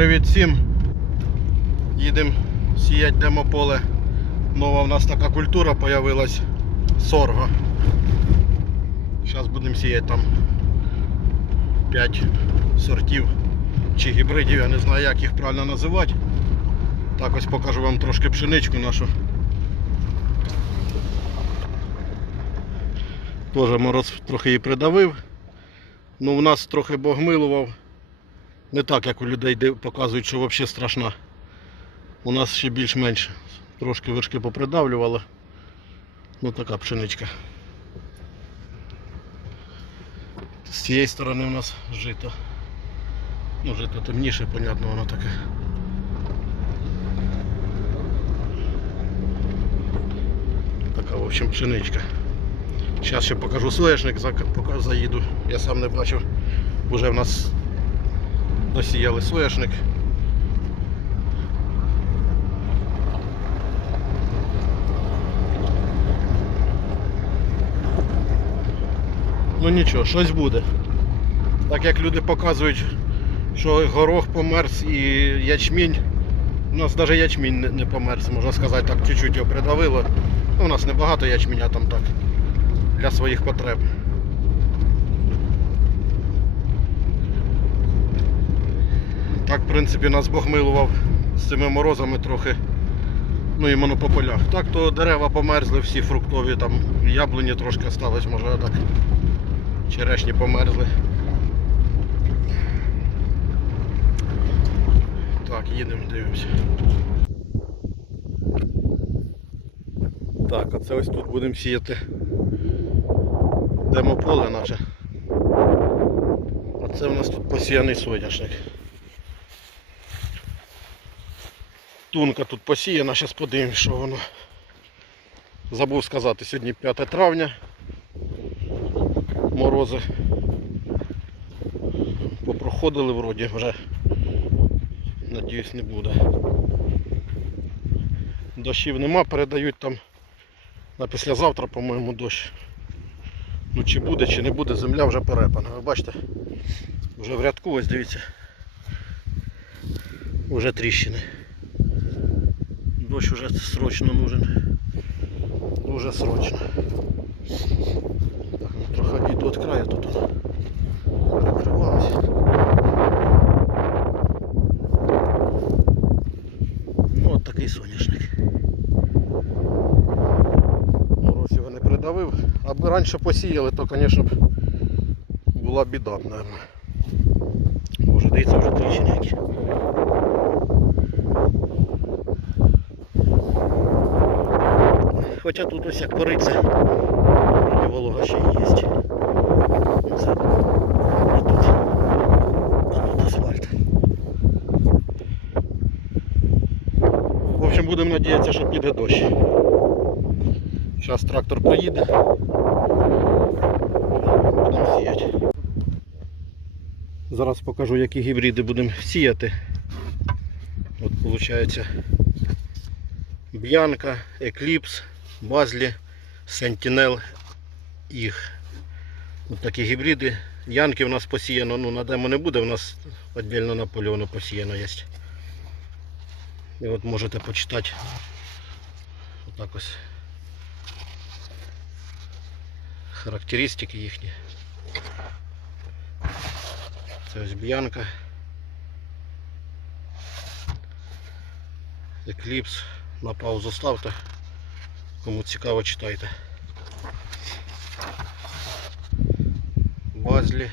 Привіт всім. Їдемо сіяти демополе. Нова в нас така культура появилась. Сорго. Зараз будемо сіяти там 5 сортів чи гібридів, я не знаю як їх правильно називати. Так ось покажу вам трошки пшеничку нашу. Тоже мороз трохи її придавив. Ну у нас трохи богмилував. Не так, як у людей показують, що взагалі страшна. У нас ще більш-менш трошки вершки попридавлювали. Ну така пшеничка. З цієї сторони у нас жито. Ну, жито темніше, понятно, воно таке. Така, в общем, пшеничка. Зараз ще покажу соняшник, зак- заїду. Я сам не бачив. Уже в нас досіяли соняшник. Ну нічого, щось буде. Так як люди показують, що горох померз і ячмінь. У нас навіть ячмінь не, померз, можна сказати, так чуть-чуть його придавило. У нас небагато ячменя там так. Для своїх потреб. Так, в принципі, нас Бог милував з цими морозами трохи. Ну іменно по полях. Так то дерева померзли, всі фруктові, там яблуні трошки осталось, може так. Черешні померзли. Так, їдемо, дивимося. Так, а це ось тут будемо сіяти демополе наше. А це в нас тут посіяний соняшник. Тунка тут посіяна, зараз подивимось, що воно. Забув сказати, сьогодні 5 травня. Морози попроходили вроді вже. Надіюсь не буде. Дощів нема, передають там на післязавтра, по-моєму, дощ. Ну чи буде, чи не буде, земля вже перепана. Ви бачите, вже в рядку, ось дивіться. Вже тріщини. Дощ вже срочно нужен. Дуже срочно. Так, ну, трохи від краю тут перекривалося. Ну от такий соняшник. Мороз його не придавив. Аби раніше посіяли, то звісно б була біда, мабуть. Може дивіться вже тріщини які. Хоча тут ось як пориться, вроді волога ще є. Це будемо надіятися, що піде дощ. Зараз трактор приїде. Будемо сіяти. Зараз покажу, які гібриди будемо сіяти. От виходить Б'янка, Екліпс, Базлі, Сентінел, їх. Ось такі гібриди. Янки в нас посіяно, ну на демо не буде, у нас віддільно воно посіяно є. І от можете почитати. Отак ось. Характеристики їхні. Це ось б'янка. Екліпс. На паузу ставте. Кому цікаво читайте. Базлі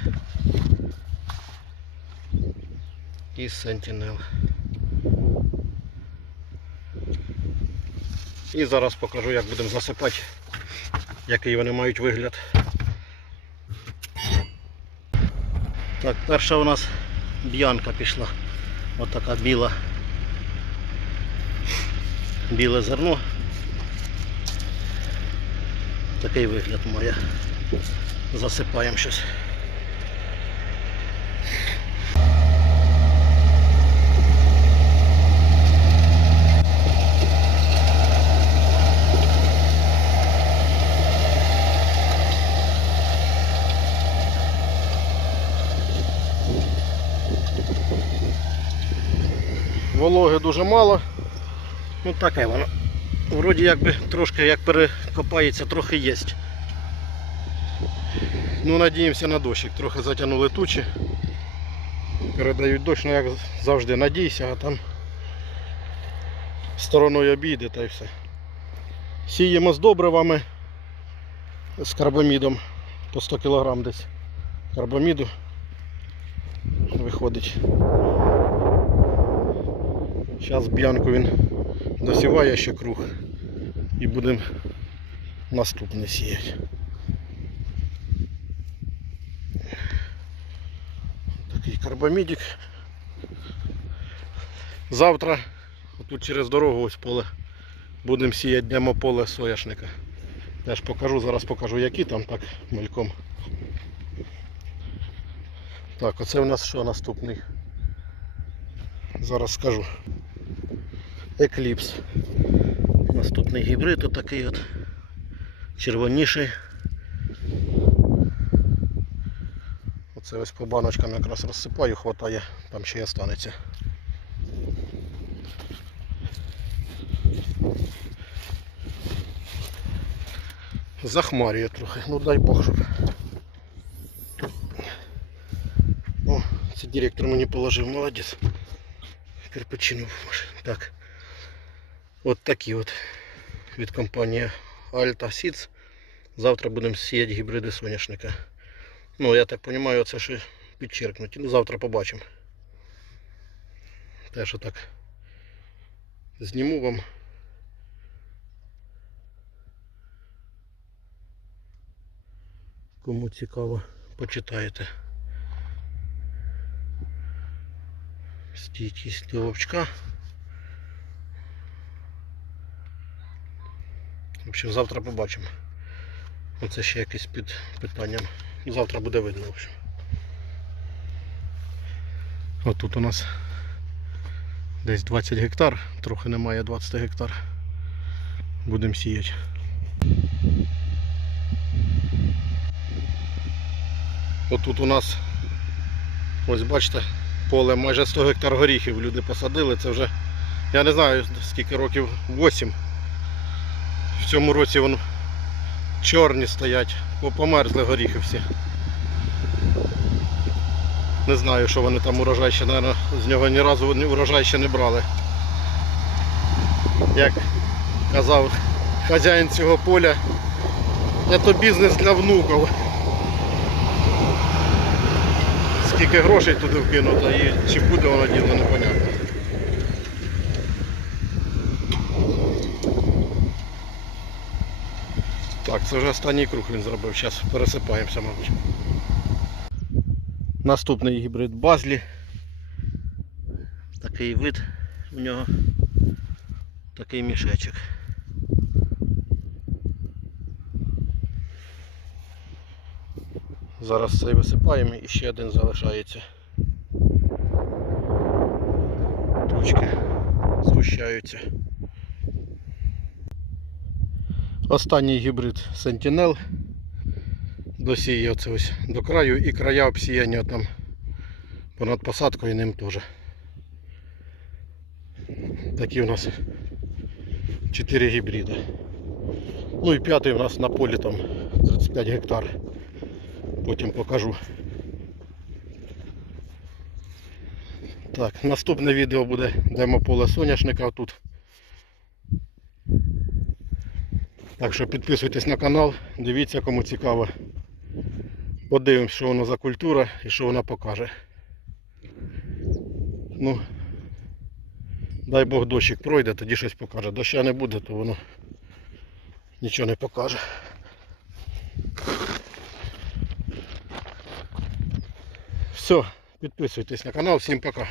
і Sentinel. І зараз покажу як будемо засипати, який вони мають вигляд. Так, перша у нас б'янка пішла. Ось така біла. Біле зерно. Такий вигляд має. Засипаємо щось. Вологи дуже мало. Ну таке воно. Вроді якби трошки як перекопається, трохи є. Ну надіємося на дощик. Трохи затягнули тучі. Передають дощ, ну як завжди надійся, а там стороною обійде та й все. Сіємо з добривами з карбамідом по 100 кг десь карбаміду виходить. Зараз б'янку він досіває ще круг і будемо наступний сіяти. Такий карбамідик. Завтра тут через дорогу ось поле будемо сіяти днемо поле соняшника. Теж покажу, зараз покажу які там так мальком. Так, оце у нас що наступний? Зараз скажу. Екліпс. Наступний гібрид отакий от. Червоніший. Оце ось по баночкам якраз розсипаю, хватає, там ще й останеться. Захмарює трохи, ну дай Бог, щоб. О, це директор мені положив, молодець. Кирпичину в. Так. От такі от від компанії Alta Seeds. Завтра будемо сіяти гібриди соняшника. Ну, я так розумію, це ще підчеркнуті. Ну, завтра побачимо. Теж отак зніму вам. Кому цікаво, почитаєте. Стійкість до вовчка. Общем, завтра побачимо. Оце ще якесь під питанням. Завтра буде видно, в общем. От у нас десь 20 гектар, трохи немає 20 гектар. Будемо сіяти. Отут у нас, ось бачите, поле майже 100 гектар горіхів люди посадили. Це вже, я не знаю скільки років, 8. В цьому році вон чорні стоять, бо померзли горіхи всі. Не знаю, що вони там урожай ще, наверное, з нього ні разу урожай ще не брали. Як казав хазяїн цього поля, це бізнес для внуків. Скільки грошей туди вкинуто і чи буде воно діло, непонятно. Так, це вже останній круг він зробив. Зараз пересипаємося, мабуть. Наступний гібрид Базлі. Такий вид у нього. Такий мішечок. Зараз цей висипаємо і ще один залишається. Тучки згущаються. Останній гібрид Sentinel. Досіє оце ось до краю і края обсіяння там понад посадкою ним теж. Такі у нас 4 гібриди. Ну і п'ятий у нас на полі там 35 гектар. Потім покажу. Так, наступне відео буде демополе соняшника тут. Так що підписуйтесь на канал, дивіться кому цікаво. Подивимось, що воно за культура і що вона покаже. Ну, дай Бог дощик пройде, тоді щось покаже. Доща не буде, то воно нічого не покаже. Все, підписуйтесь на канал, всім пока.